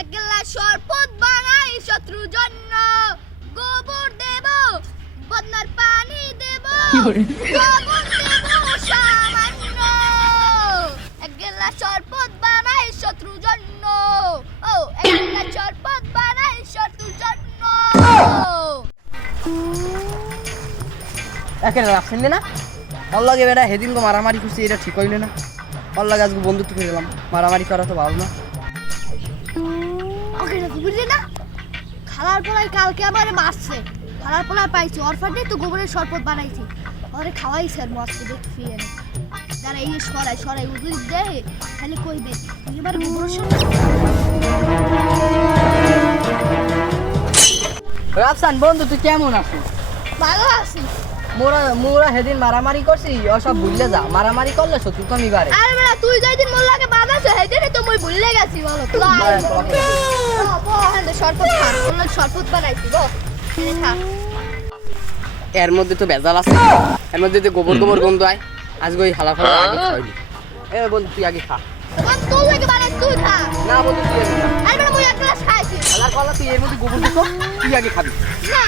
এক গ্লাস শরবত বানাই শত্রুর জন্য, গোবর দেব বদনার পানি দেব, গোবর দেব সামান্য। এক গ্লাস শরবত বানাই শত্রুর জন্য, ও এক গ্লাস শরবত বানাই শত্রুর জন্য। একে রাখছেন না অল্লাগে বেটা সেদিন তো মারামারি করছি, এটা ঠিক হইলে না। অল্লাগে আজকে বন্ধুত্ব করে দিলাম, মারামারি করা তো ভালো না। ওকে না বুঝলি না, খালার পোলাই কালকে আমারে মারছে, খালার পোলাই পাইছি অরফানে তো গোবরের শরবত বানাইছি, ওরে খাওয়াইছে আর মাছকে দেখছি এনে যারা এই সরাই সরাই উজুল দে খালি কইবে তুই এবার গোবরের শরবত। রাফসান বন্ধু তুই কেমন আছিস? ভালো আছি। মোরা সেদিন মারামারি করছি, ওসব ভুললে যা, মারামারি করলে শত্রু কমি বাড়ে। আরে বেটা তুই যাইদিন মোল্লাকে বাঁধাছো হেদিনে তো মই ভুলে গেছি বলো তো। শরবত খা, মোল্লা শরবত বানাইছি গো খা। এর মধ্যে তো ভেজাল আছে, এর মধ্যে তো গোবর গোবর গন্ধ হয়। আজকে ওই হালা ফালা আগে খাইলি। এ বন্ধু তুই আগে খা। তুই লাগে বানাই তুই খা। না বন্ধু তুই আগে খা। আরে বেটা মই এক গ্লাস খাইছি। হালার ফালা তুই এর মধ্যে গোবর দিছো, তুই আগে খাবি। না